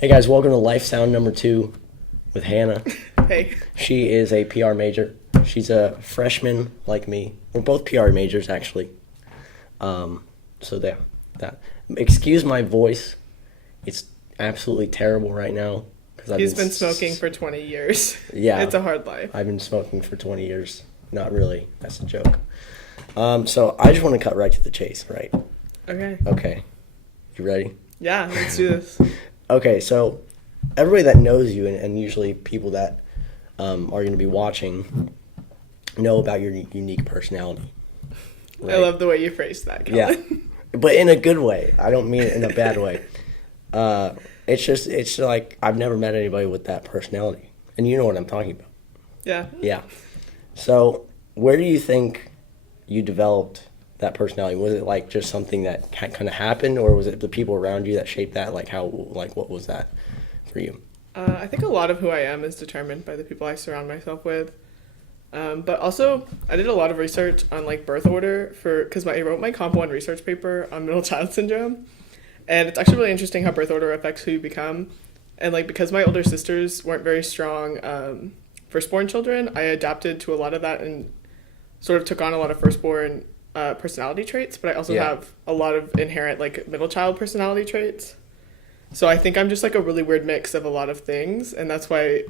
Hey guys, welcome to Life Sound number 2 with Hannah. Hey. She is a PR major. She's a freshman like me. We're both PR majors actually. So there. That. Excuse my voice. It's absolutely terrible right now. He's been smoking for 20 years. Yeah. It's a hard life. I've been smoking for 20 years. Not really. That's a joke. So I just want to cut right to the chase, right? Okay. Okay. You ready? Yeah, let's do this. Okay, so everybody that knows you, and usually people that are going to be watching, know about your unique personality. Right? I love the way you phrased that, Kellen. Yeah, but in a good way. I don't mean it in a bad way. It's like I've never met anybody with that personality, and you know what I'm talking about. Yeah. Yeah. So where do you think you developed that personality? Was it like just something that kind of happened, or was it the people around you that shaped that? What was that for you? I think a lot of who I am is determined by the people I surround myself with. But also, I did a lot of research on birth order because I wrote my Comp 1 research paper on middle child syndrome. And it's actually really interesting how birth order affects who you become. And because my older sisters weren't very strong firstborn children, I adapted to a lot of that and sort of took on a lot of firstborn personality traits, but I also have a lot of inherent middle child personality traits. So I think I'm just a really weird mix of a lot of things, and that's why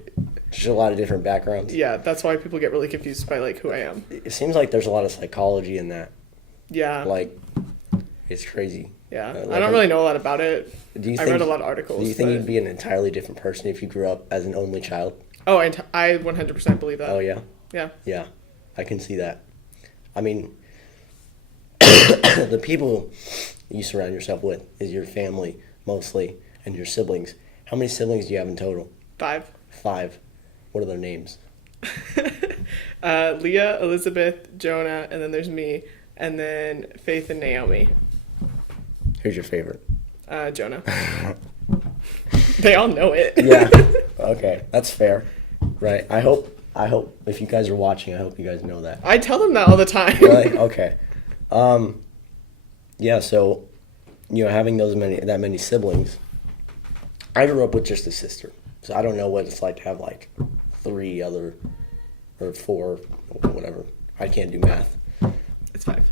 Just a lot of different backgrounds. Yeah, that's why people get really confused by who I am. It seems like there's a lot of psychology in that. Yeah. It's crazy. Yeah. I don't really know a lot about it. I read a lot of articles. Do you think you'd be an entirely different person if you grew up as an only child? Oh, I 100% believe that. Oh, yeah? Yeah. Yeah. I can see that. I mean, the people you surround yourself with is your family mostly and your siblings. How many siblings do you have in total? 5. 5. What are their names? Leah, Elizabeth, Jonah, and then there's me, and then Faith and Naomi. Who's your favorite? Jonah. They all know it. Yeah. Okay. That's fair. Right. I hope if you guys are watching, I hope you guys know that. I tell them that all the time. Really? Okay. Yeah, so, having that many siblings, I grew up with just a sister. So I don't know what it's like to have 3 other, or 4, whatever. I can't do math. It's 5.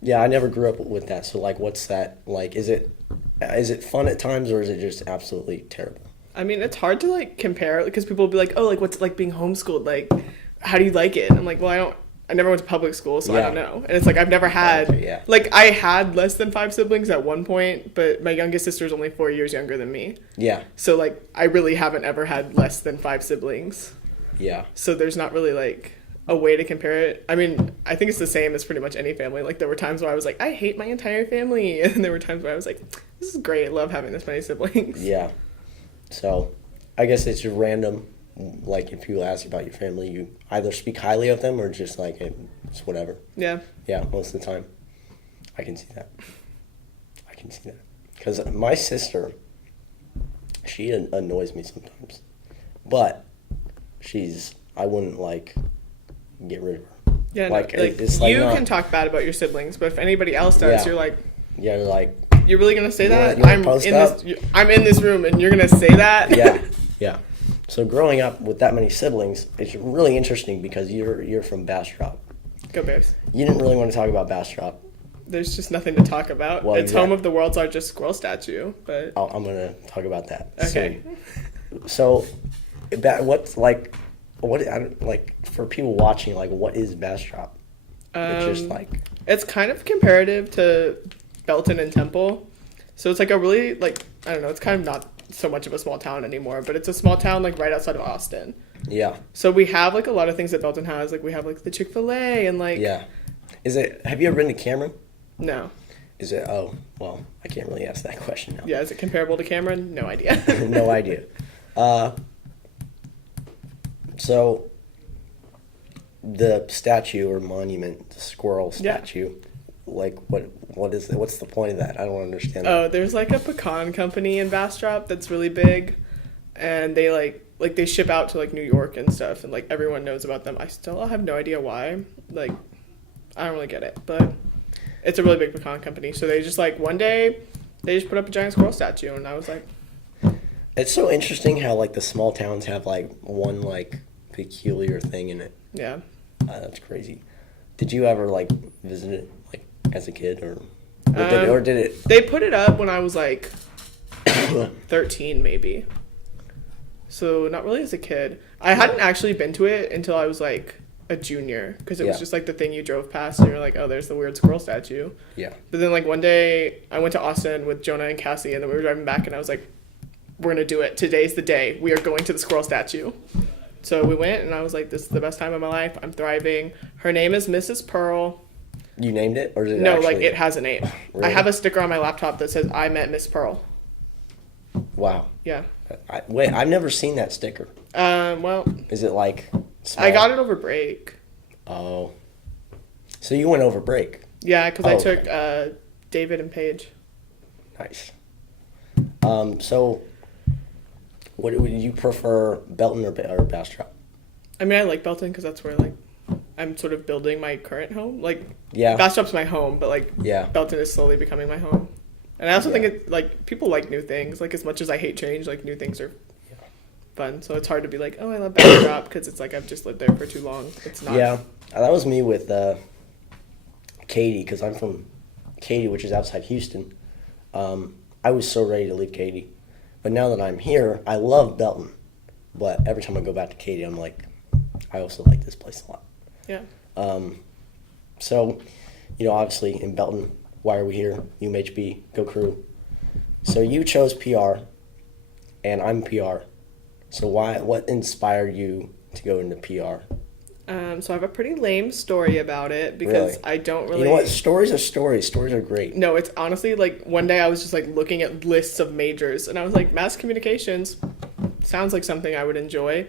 Yeah, I never grew up with that. So what's that like? Is it fun at times, or is it just absolutely terrible? I mean, it's hard to compare because people will be like, oh, what's it like being homeschooled? How do you like it? And I'm like, well, I never went to public school, so I don't know. And it's I've never had, I had less than 5 siblings at one point, but my youngest sister is only 4 years younger than me. Yeah. So I really haven't ever had less than 5 siblings. Yeah. So there's not really a way to compare it. I mean, I think it's the same as pretty much any family. There were times where I was I hate my entire family. And there were times where I was this is great. I love having this many siblings. Yeah. So I guess it's just random. If people ask you about your family, you either speak highly of them or just it's whatever. Yeah. Yeah, most of the time. I can see that. Because my sister, she annoys me sometimes. But I wouldn't get rid of her. Yeah, you can talk bad about your siblings, but if anybody else does, you're you're really gonna say that? I'm in this room and you're gonna say that? Yeah. Yeah. So growing up with that many siblings, it's really interesting because you're from Bastrop. Go Bears. You didn't really want to talk about Bastrop. There's just nothing to talk about. Well, it's home of the world's largest squirrel statue, but I'm gonna talk about that. Okay. So what's for people watching, what is Bastrop? It's just it's kind of comparative to Belton and Temple. So it's a really I don't know, it's kind of not so much of a small town anymore, but it's a small town right outside of Austin. Yeah. So we have a lot of things that Belton has. We have the Chick-fil-A and Yeah. Have you ever been to Cameron? No. Is it? Oh, well, I can't really ask that question now. Yeah, is it comparable to Cameron? No idea. No idea. So the statue or monument, the squirrel statue, what is it? What's the point of that? I don't understand that. Oh, there's a pecan company in Bastrop that's really big, and they they ship out to New York and stuff, and everyone knows about them. I still have no idea why. I don't really get it, but it's a really big pecan company. So they just one day they just put up a giant squirrel statue, and I was like, It's so interesting how like the small towns have like one like peculiar thing in it. yeah. That's crazy. Did you ever like visit it like as a kid or did it? They put it up when I was like 13 maybe. So not really as a kid. I hadn't actually been to it until I was like a junior, because it was just like the thing you drove past and you're like, oh, there's the weird squirrel statue. Yeah. But then like one day I went to Austin with Jonah and Cassie, and then we were driving back and I was like, we're gonna do it. Today's the day. We are going to the squirrel statue. So we went, and I was like, this is the best time of my life. I'm thriving. Her name is Mrs. Pearl. You named it, or did it No, actually... like it has a name. Really? I have a sticker on my laptop that says I met Miss Pearl. Wow. Yeah. Wait, I've never seen that sticker. Well, Is it like small? I got it over break. Oh. So you went over break. Yeah, because Oh, I okay. took David and Paige. Nice. So what would you prefer, Belton or Bastrop? I mean, I like Belton because that's where like I'm sort of building my current home. Like, Yeah. Bastrop's my home, but like Yeah. Belton is slowly becoming my home. And I also Yeah. think it like people like new things. Like as much as I hate change, like new things are fun. So it's hard to be like, oh, I love Bastrop because it's like I've just lived there for too long. It's not. Yeah. That was me with Katy, because I'm from Katy, which is outside Houston. I was so ready to leave Katy. But now that I'm here, I love Belton. But every time I go back to Katy, I'm like, I also like this place a lot. Yeah. So, obviously in Belton, why are we here? UMHB, go crew. So you chose PR, and I'm PR. So what inspired you to go into PR? So I have a pretty lame story about it because Really? I don't really. You know what? Stories are stories. Stories are great. No, it's honestly like one day I was just like looking at lists of majors, and I was like, mass communications sounds like something I would enjoy.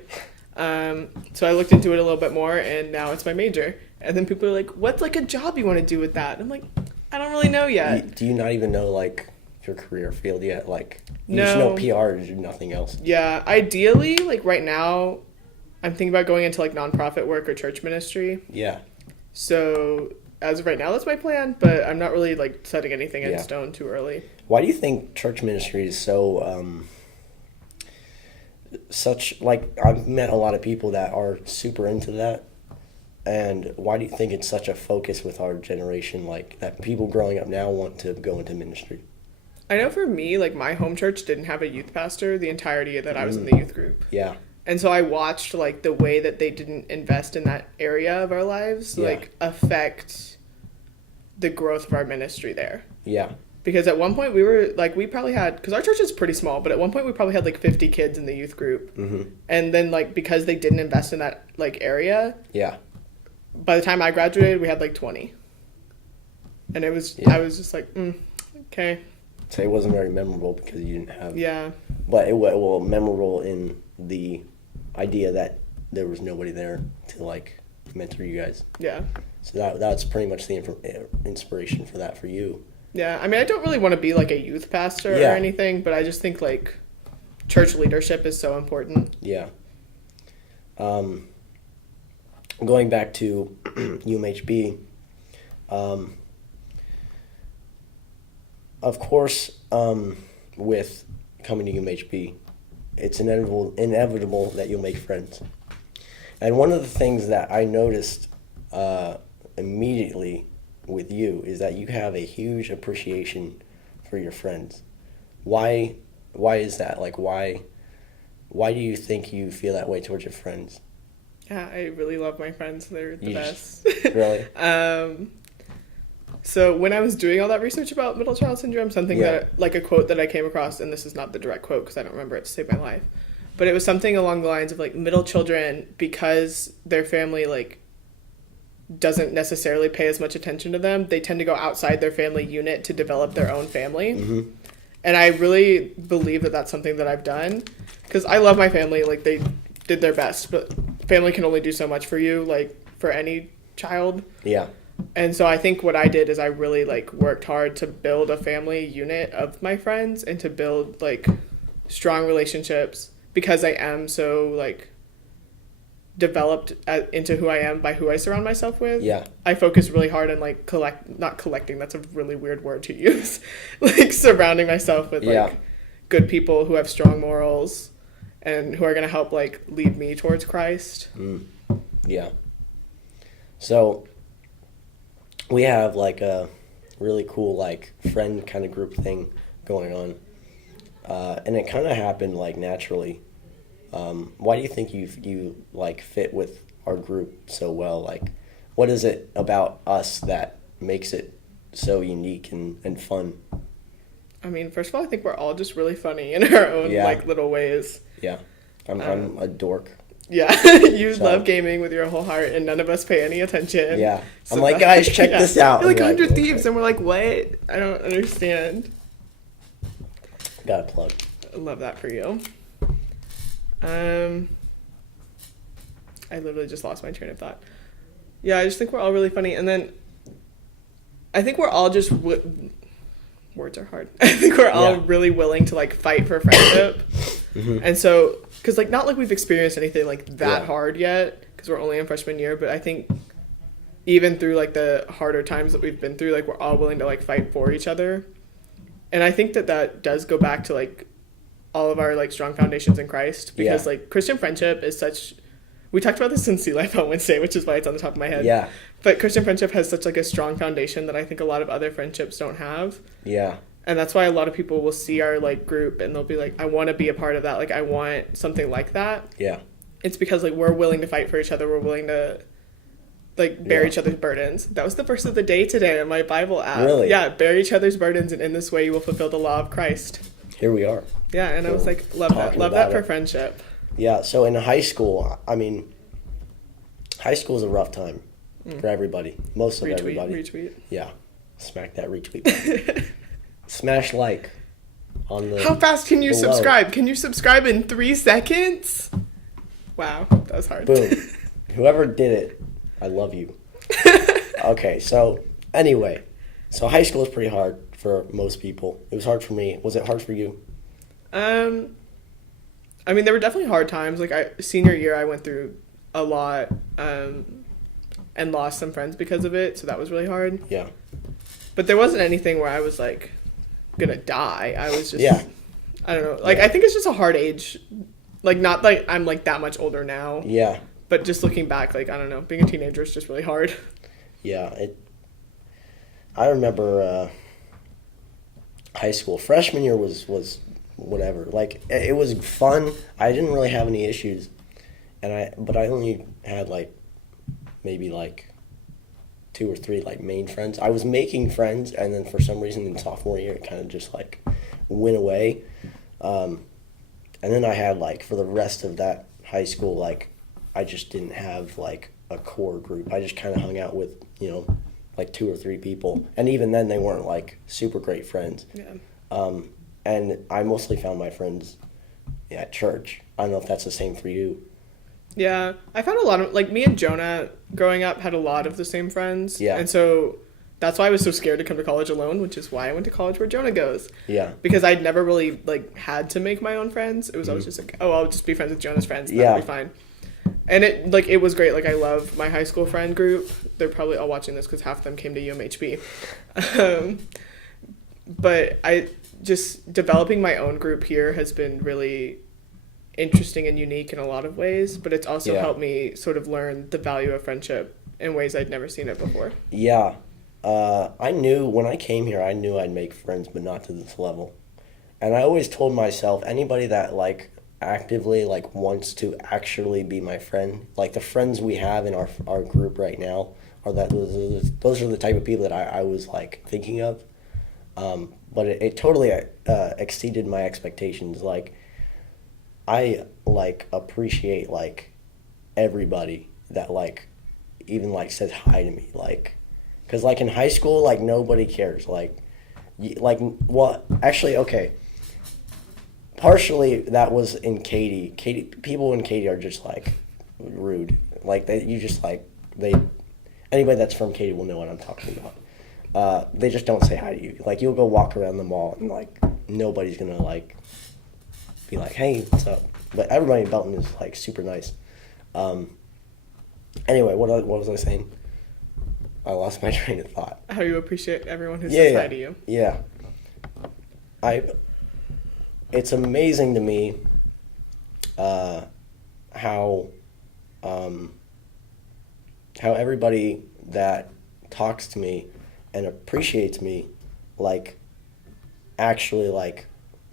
So I looked into it a little bit more, and now it's my major. And then people are like, what's like a job you want to do with that? And I'm like, I don't really know yet. Do you not even know like your career field yet? Like you No. just know PR to do nothing else. Yeah, ideally, like right now, I'm thinking about going into like nonprofit work or church ministry. Yeah. So as of right now, that's my plan, but I'm not really like setting anything in Yeah. stone too early. Why do you think church ministry is so such like I've met a lot of people that are super into that, and why do you think it's such a focus with our generation, like that people growing up now want to go into ministry? I know for me, like my home church didn't have a youth pastor the entirety that I was in the youth group. Yeah. And so I watched like the way that they didn't invest in that area of our lives Yeah. like affect the growth of our ministry there. Yeah. Because at one point we were like, we probably had, because our church is pretty small, but at one point we probably had like 50 kids in the youth group. Mm-hmm. And then like because they didn't invest in that like area, Yeah. by the time I graduated we had like 20. And it was, Yeah. I was just like, okay. So it wasn't very memorable because you didn't have. Yeah. But it was memorable in the idea that there was nobody there to like mentor you guys. Yeah. So that's pretty much the inspiration for that for you. Yeah, I mean, I don't really want to be like a youth pastor Yeah. or anything, but I just think like church leadership is so important. Yeah. Going back to UMHB, of course, with coming to UMHB, it's inevitable that you'll make friends. And one of the things that I noticed immediately with you is that you have a huge appreciation for your friends. Why is that? Like, why do you think you feel that way towards your friends? Yeah, I really love my friends. They're the You best. Really? So when I was doing all that research about middle child syndrome, something Yeah. that, like a quote that I came across, and this is not the direct quote because I don't remember it to save my life, but it was something along the lines of like middle children, because their family like doesn't necessarily pay as much attention to them, they tend to go outside their family unit to develop their own family. Mm-hmm. And I really believe that that's something that I've done, because I love my family. Like they did their best, but family can only do so much for you, like for any child. Yeah. And so I think what I did is I really like worked hard to build a family unit of my friends and to build like strong relationships, because I am so like developed into who I am by who I surround myself with. Yeah. I focus really hard on like not collecting, that's a really weird word to use. Like surrounding myself with like good people who have strong morals and who are going to help like lead me towards Christ. Yeah. So we have like a really cool like friend kind of group thing going on. And it kind of happened like naturally. Why do you think you like fit with our group so well? Like, what is it about us that makes it so unique and fun? I mean, first of all, I think we're all just really funny in our own like little ways. Yeah, I'm a dork. Yeah, you love gaming with your whole heart, and none of us pay any attention. Yeah, so I'm like, guys, check this out. You're like 100 Thieves, and we're like, what? I don't understand. Got a plug. I love that for you. I literally just lost my train of thought. Yeah, I just think we're all really funny, and then I think we're all just words are hard. I think we're all really willing to like fight for friendship, and so because like not like we've experienced anything like that hard yet because we're only in freshman year, but I think even through like the harder times that we've been through, like we're all willing to like fight for each other, and I think that does go back to like all of our like strong foundations in Christ, because like Christian friendship is such. We talked about this in Sea Life on Wednesday, which is why it's on the top of my head. Yeah. But Christian friendship has such like a strong foundation that I think a lot of other friendships don't have. Yeah. And that's why a lot of people will see our like group and they'll be like, I want to be a part of that. Like I want something like that. Yeah. It's because like we're willing to fight for each other. We're willing to like bear each other's burdens. That was the verse of the day today on my Bible app. Really? Yeah. Bear each other's burdens, and in this way you will fulfill the law of Christ. Here we are. Yeah. And I was like, love that for friendship. Yeah, so in high school, I mean, high school is a rough time for everybody, most of everybody. Retweet. Yeah, smack that retweet. Smash like on the. How fast can you subscribe? Can you subscribe in 3 seconds? Wow, that was hard. Boom. Whoever did it, I love you. Okay, so anyway, so high school is pretty hard for most people. It was hard for me. Was it hard for you? I mean, there were definitely hard times. Like, senior year, I went through a lot and lost some friends because of it, so that was really hard. Yeah. But there wasn't anything where I was, like, gonna die. I was just, I don't know. Like, I think it's just a hard age. Like, not like I'm, like, that much older now. Yeah. But just looking back, like, I don't know. Being a teenager is just really hard. Yeah. I remember high school. Freshman year was whatever. Like, it was fun. I didn't really have any issues, but I only had like maybe like 2 or 3 like main friends. I was making friends, and then for some reason in sophomore year it kind of just like went away. And then I had like for the rest of that high school, like I just didn't have like a core group. I just kind of hung out with like 2 or 3 people, and even then they weren't like super great friends. Yeah. And I mostly found my friends at church. I don't know if that's the same for you. Yeah, I found a lot of, like, me and Jonah growing up had a lot of the same friends. Yeah. And so that's why I was so scared to come to college alone, which is why I went to college where Jonah goes. Yeah. Because I'd never really, like, had to make my own friends. It was always just like, oh, I'll just be friends with Jonah's friends. That'll be fine. And it was great. Like, I love my high school friend group. They're probably all watching this because half of them came to UMHB. But just developing my own group here has been really interesting and unique in a lot of ways, but it's also helped me sort of learn the value of friendship in ways I'd never seen it before. Yeah. I knew when I came here, I knew I'd make friends, but not to this level. And I always told myself, anybody that like actively like wants to actually be my friend, like the friends we have in our group right now are those are the type of people that I was like thinking of. But it totally exceeded my expectations. Like, I like appreciate like everybody that like even like says hi to me, like, because like in high school, like nobody cares. Like well, actually, okay. Partially that was in Katy. People in Katy are just like rude. Like anybody that's from Katy will know what I'm talking about. They just don't say hi to you. Like, you'll go walk around the mall and like nobody's gonna like be like, hey, what's up? But everybody in Belton is like super nice. Anyway, what was I saying? I lost my train of thought. How you appreciate everyone who says hi to you. Yeah. It's amazing to me how everybody that talks to me and appreciates me, like, actually, like,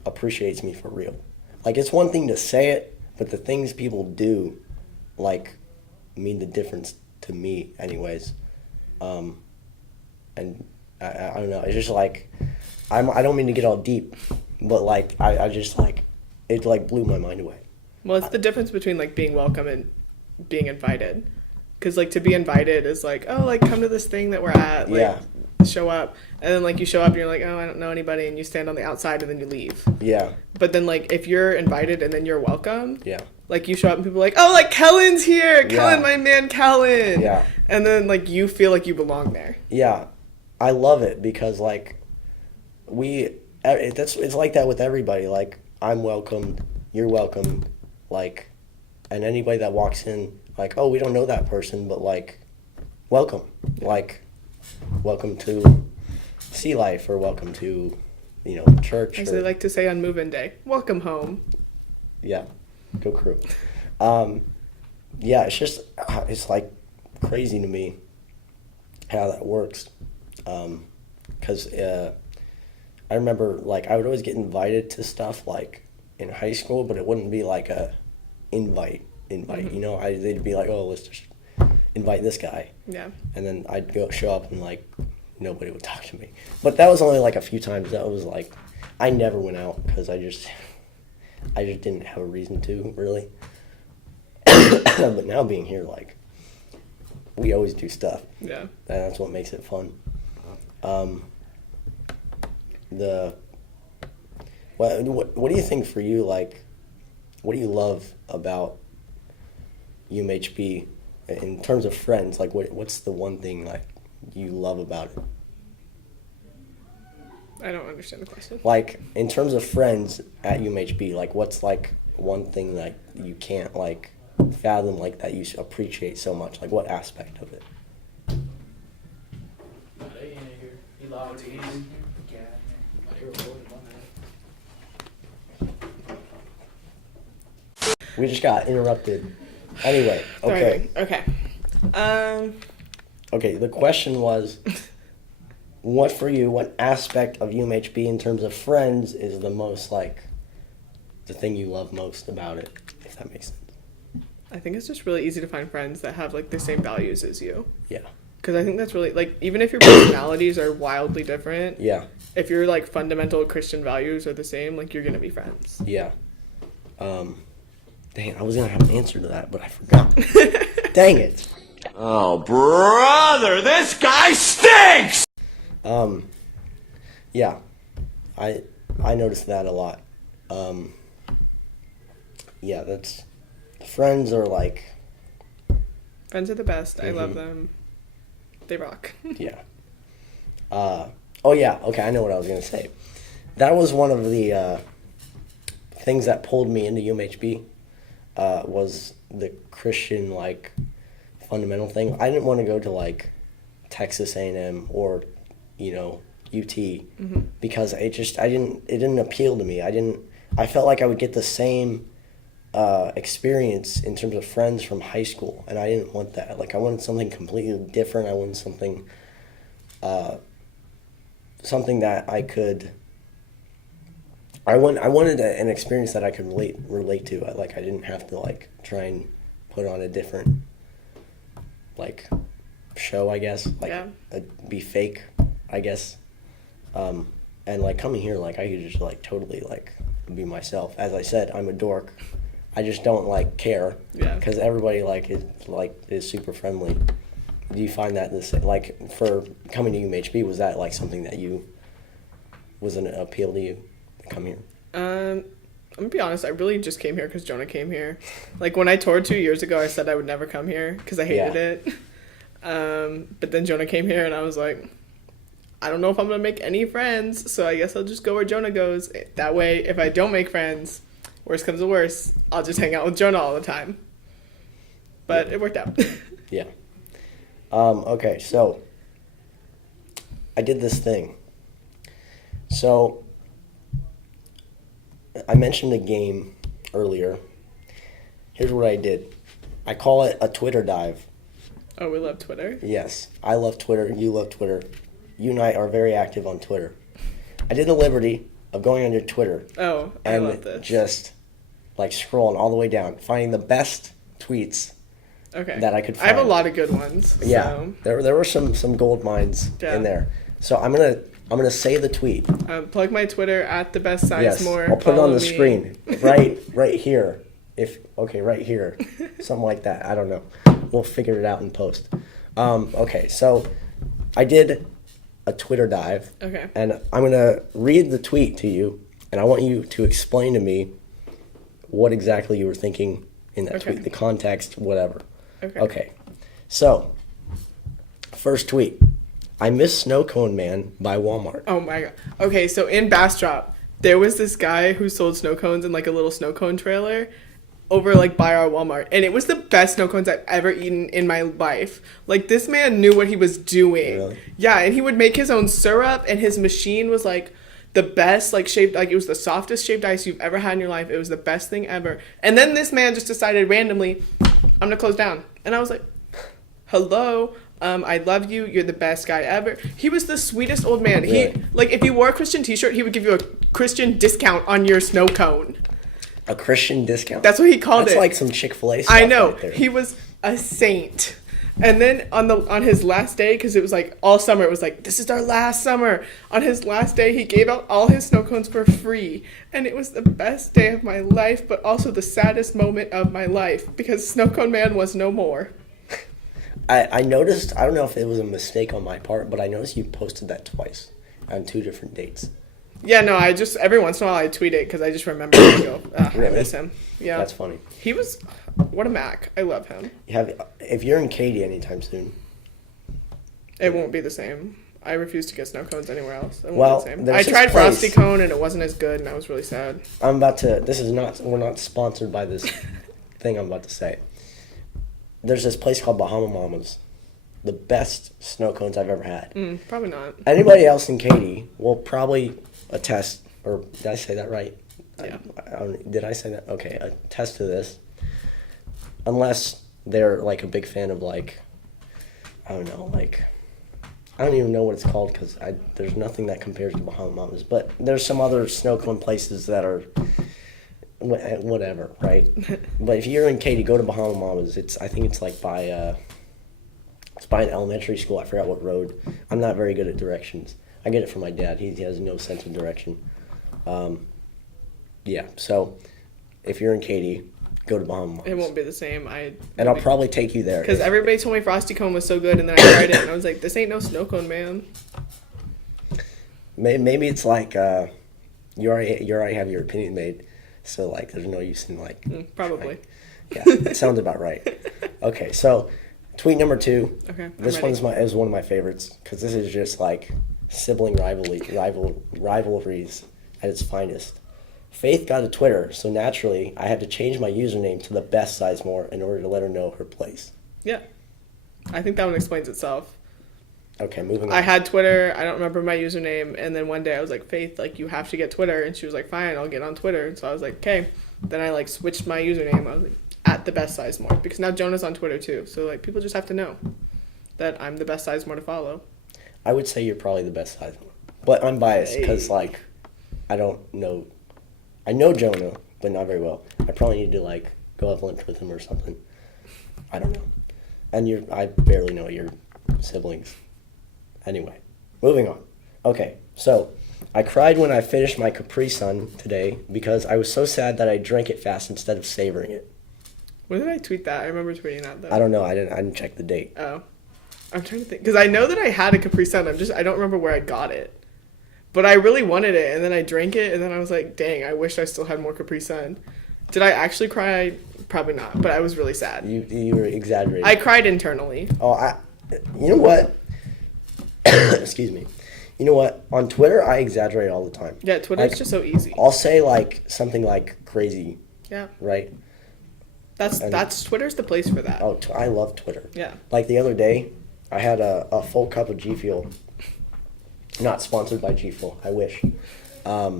appreciates me for real. Like, it's one thing to say it, but the things people do, like, mean the difference to me anyways. And I don't know, it's just like, I don't mean to get all deep, but like, I just like, it like blew my mind away. Well, it's the difference between like being welcome and being invited. Because like to be invited is like, oh, like come to this thing that we're at, like show up. And then like you show up and you're like, oh, I don't know anybody, and you stand on the outside and then you leave. Yeah. But then like if you're invited and then you're welcome, yeah, like you show up and people are like, oh, like Kellen's here, Kellen, my man Kellen. Yeah. And then like you feel like you belong there. Yeah. I love it because like it's like that with everybody. Like I'm welcomed, you're welcomed, like, and anybody that walks in, like, oh, we don't know that person, but like, welcome, like, welcome to Sea Life, or welcome to, church. As they like to say on move-in day, welcome home. Yeah, go Crew. Yeah, it's like crazy to me how that works. Because I remember, like, I would always get invited to stuff, like, in high school, but it wouldn't be, like, a invite, mm-hmm. They'd be like, oh, let's just invite this guy. Yeah. And then I'd show up, and, like, nobody would talk to me. But that was only, like, a few times. That was, like, I never went out, because I just didn't have a reason to, really. But now being here, like, we always do stuff. Yeah. And that's what makes it fun. What do you think for you, like, what do you love about UMHB in terms of friends? Like, what's the one thing, like, you love about it? I don't understand the question. Like, in terms of friends at UMHB, like, what's, like, one thing, like, you can't, like, fathom, like, that you appreciate so much? Like, what aspect of it? We just got interrupted. Anyway, okay. Okay. Okay, the question was, what aspect of UMHB in terms of friends is the most, like, the thing you love most about it, if that makes sense? I think it's just really easy to find friends that have, like, the same values as you. Yeah. Because I think that's really, like, even if your personalities are wildly different, yeah, if your, like, fundamental Christian values are the same, like, you're going to be friends. Yeah. Dang it, I was going to have an answer to that, but I forgot. Dang it. Oh, brother, this guy stinks! Yeah, I noticed that a lot. Yeah, friends are like... Friends are the best. Mm-hmm. I love them. They rock. Yeah. Oh yeah, okay, I know what I was going to say. That was one of the things that pulled me into UMHB, was the Christian, like, fundamental thing. I didn't want to go to, like, Texas A&M or, UT, mm-hmm. because it didn't appeal to me. I felt like I would get the same experience in terms of friends from high school, and I didn't want that. Like, I wanted something completely different. I wanted something that I could... I wanted an experience that I could relate to. I didn't have to, like, try and put on a different, like, show, I guess. Like, yeah. Be fake, I guess. And, like, coming here, like, I could just, like, totally, like, be myself. As I said, I'm a dork. I just don't, like, care. Yeah. Because everybody, is super friendly. Do you find that like, for coming to UMHB, was that, like, something that was an appeal to you? Come here. I'm gonna be honest, I really just came here because Jonah came here. Like, when I toured 2 years ago, I said I would never come here because I hated it. But then Jonah came here and I was like, I don't know if I'm gonna make any friends, so I guess I'll just go where Jonah goes. That way, if I don't make friends, worst comes to worst, I'll just hang out with Jonah all the time. but it worked out. Yeah. Okay, so I did this thing. So I mentioned a game earlier. Here's what I did. I call it a Twitter dive. Oh, we love Twitter. Yes, I love Twitter. You love Twitter. You and I are very active on Twitter. I did the liberty of going on your Twitter. Oh, I love this. And just like scrolling all the way down, finding the best tweets Okay. that I could I have a find. lot of good ones. Yeah, So. there were some gold mines in there. So I'm gonna say the tweet. Plug my Twitter at the best Yes, Sizemore. I'll put it on the Follow me. screen right here. Right here, something like that. I don't know. We'll figure it out in post. Okay, so I did a Twitter dive. Okay. And I'm gonna read the tweet to you, and I want you to explain to me what exactly you were thinking in that Okay. tweet, the context, whatever. Okay. Okay. So, first tweet. I miss Snow Cone Man by Walmart. Oh my god. Okay, so in Bastrop, there was this guy who sold snow cones in like a little snow cone trailer over like by our Walmart, and it was the best snow cones I've ever eaten in my life. Like, this man knew what he was doing. Really? Yeah, and he would make his own syrup, and his machine was like the best, like shaped, like it was the softest shaved ice you've ever had in your life. It was the best thing ever. And then this man just decided randomly, I'm gonna close down. And I was like, hello, I love you. You're the best guy ever. He was the sweetest old man. He Really? like, if you wore a Christian t-shirt, he would give you a Christian discount on your snow cone. A Christian discount. That's what he called That's it. like some Chick-fil-A stuff. I know. Right there. He was a saint. And then on his last day, because it was like all summer, it was like, this is our last summer. On his last day, he gave out all his snow cones for free. And it was the best day of my life, but also the saddest moment of my life, because Snow Cone Man was no more. I noticed, I don't know if it was a mistake on my part, but I noticed you posted that twice on 2 different dates. Yeah, no, I just, every once in a while I tweet it because I just remember and go, I Really? miss him. Yeah. That's funny. He was, what a Mac. I love him. If you're in Katy anytime soon, It won't be the same. I refuse to get snow cones anywhere else. It won't Well, be the same. there's I this tried place- Frosty Cone and it wasn't as good, and I was really sad. we're not sponsored by this thing I'm about to say. There's this place called Bahama Mamas. The best snow cones I've ever had. Probably not. Anybody else in Katy will probably attest, or did I say that right? Yeah. Did I say that? Okay, attest to this. Unless they're like a big fan of like, I don't know, like, I don't even know what it's called because there's nothing that compares to Bahama Mamas. But there's some other snow cone places that are whatever, right? But if you're in Katy, go to Bahama Mamas. I think it's like by it's by an elementary school. I forgot what road. I'm not very good at directions. I get it from my dad. He has no sense of direction. Yeah, so if you're in Katy, go to Bahama Mamas. It won't be the same. And I'll probably take you there. Because everybody told me Frosty Cone was so good, and then I tried it, and I was like, this ain't no snow cone, man. Maybe it's like you already have your opinion made, so like there's no use in like. Probably. Yeah, that sounds about right. Okay, so tweet number 2. Okay, I'm This ready. is one of my favorites because this is just like sibling rivalries at its finest. Faith got a Twitter, so naturally I had to change my username to the best Sizemore in order to let her know her place. Yeah. I think that one explains itself. Okay, moving on. I had Twitter. I don't remember my username. And then one day I was like, Faith, like, you have to get Twitter. And she was like, fine, I'll get on Twitter. And so I was like, okay. Then I, like, switched my username. I was like, at the best Sizemore. Because now Jonah's on Twitter, too. So, like, people just have to know that I'm the best Sizemore to follow. I would say you're probably the best Sizemore. But I'm biased because, like, I don't know. I know Jonah, but not very well. I probably need to, like, go have lunch with him or something. I don't know. And I barely know your siblings. Anyway, moving on. Okay, so I cried when I finished my Capri Sun today because I was so sad that I drank it fast instead of savoring it. When did I tweet that? I remember tweeting that, though. I don't know. I didn't check the date. Oh. I'm trying to think. Because I know that I had a Capri Sun. I don't remember where I got it. But I really wanted it, and then I drank it, and then I was like, dang, I wish I still had more Capri Sun. Did I actually cry? Probably not, but I was really sad. You were exaggerating. I cried internally. Oh, you know what? Excuse me. You know what? On Twitter, I exaggerate all the time. Yeah, Twitter's Like, just so easy. I'll say like something like crazy, Yeah. right? That's Twitter's the place for that. Oh, I love Twitter. Yeah. Like the other day, I had a full cup of G Fuel. Not sponsored by G Fuel. I wish. I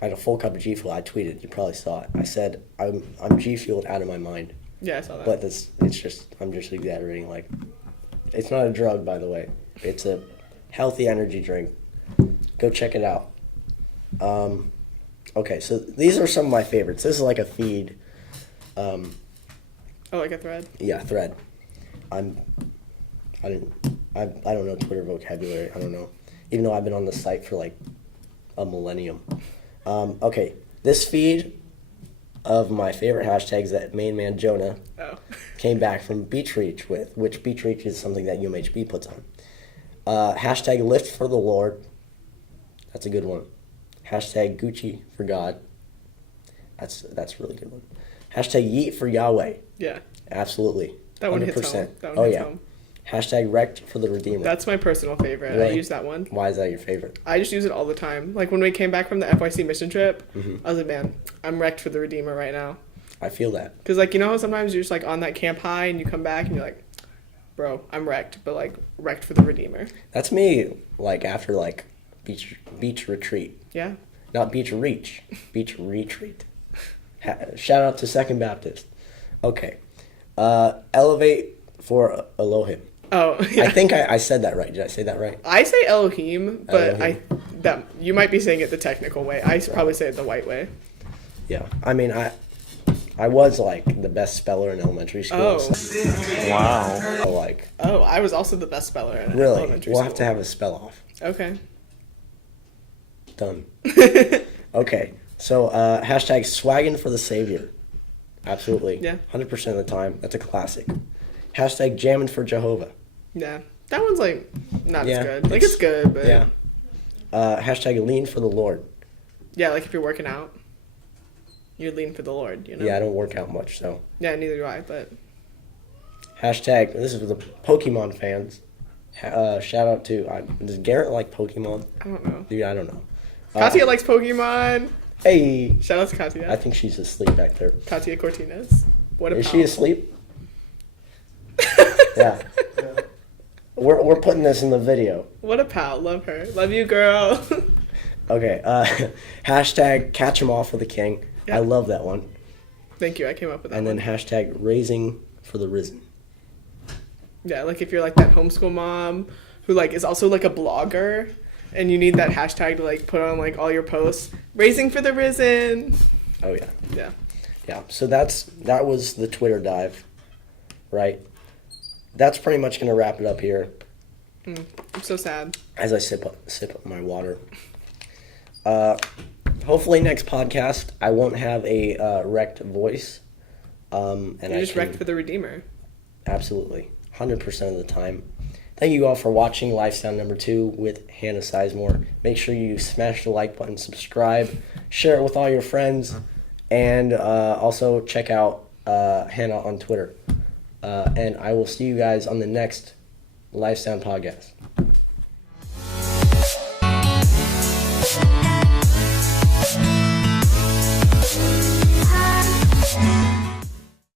had a full cup of G Fuel. I tweeted. You probably saw it. I said I'm G Fueled out of my mind. Yeah, I saw that. But I'm just exaggerating. Like, it's not a drug, by the way. It's a healthy energy drink. Go check it out. Okay, so these are some of my favorites. This is like a feed. Oh, like a thread? Yeah, thread. I don't know Twitter vocabulary. I don't know. Even though I've been on the site for like a millennium. Okay, this feed of my favorite hashtags that Main Man Jonah came back from Beach Reach with, which Beach Reach is something that UMHB puts on. Hashtag Lift for the Lord. That's a good one. Hashtag Gucci for God. That's a really good one. Hashtag Yeet for Yahweh. Yeah. Absolutely. That one hits home. Home. Hashtag Wrecked for the Redeemer. That's my personal favorite. Really? I use that one. Why is that your favorite? I just use it all the time. Like when we came back from the FYC mission trip, Mm-hmm. I was like, man, I'm wrecked for the Redeemer right now. I feel that. Because like, you know how sometimes you're just like on that camp high and you come back and you're like, bro, I'm wrecked, but like wrecked for the Redeemer. That's me, like after like beach retreat. Yeah. Not beach reach. Beach retreat. Shout out to Second Baptist. Okay. Elevate for Elohim. Oh, yeah. I think I said that right. Did I say that right? I say Elohim, but Elohim. You might be saying it the technical way. I probably say it the white way. Yeah. I mean, I was like the best speller in elementary school. Oh. So, Wow. like, Oh, I was also the best speller in really? elementary We'll school. have to have a spell off. Okay. Done. Okay. So, hashtag swaggin' for the Savior. Absolutely. Yeah. 100% of the time. That's a classic. Hashtag jammin' for Jehovah. Yeah. That one's like not Yeah, as good. Like it's good, but Yeah. Hashtag lean for the Lord. yeah, like if you're working out, you lean for the Lord, you know? Yeah, I don't work out much, so. Yeah, neither do I, but Hashtag, this is for the Pokemon fans. Shout out to, does Garrett like Pokemon? I don't know. Dude, I don't know. Katia likes Pokemon. Hey! Shout out to Katia. I think she's asleep back there. Katia Cortinez. What a Is pal. she asleep? Yeah. We're putting this in the video. What a pal. Love her. Love you, girl. Okay. Hashtag catch 'em all for the king. Yeah. I love that one. Thank you. I came up with that And one. then hashtag raising for the risen. Yeah, like if you're like that homeschool mom who like is also like a blogger and you need that hashtag to like put on like all your posts. Raising for the risen. Oh yeah. Yeah. Yeah. So that was the Twitter dive, right? That's pretty much gonna wrap it up here. I'm so sad. As I sip up my water. Hopefully next podcast I won't have a wrecked voice. And You're just wrecked for the Redeemer. Absolutely, 100% of the time. Thank you all for watching Lifestyle number 2 with Hannah Sizemore. Make sure you smash the like button, subscribe, share it with all your friends, and also check out Hannah on Twitter. And I will see you guys on the next Lifestyle podcast.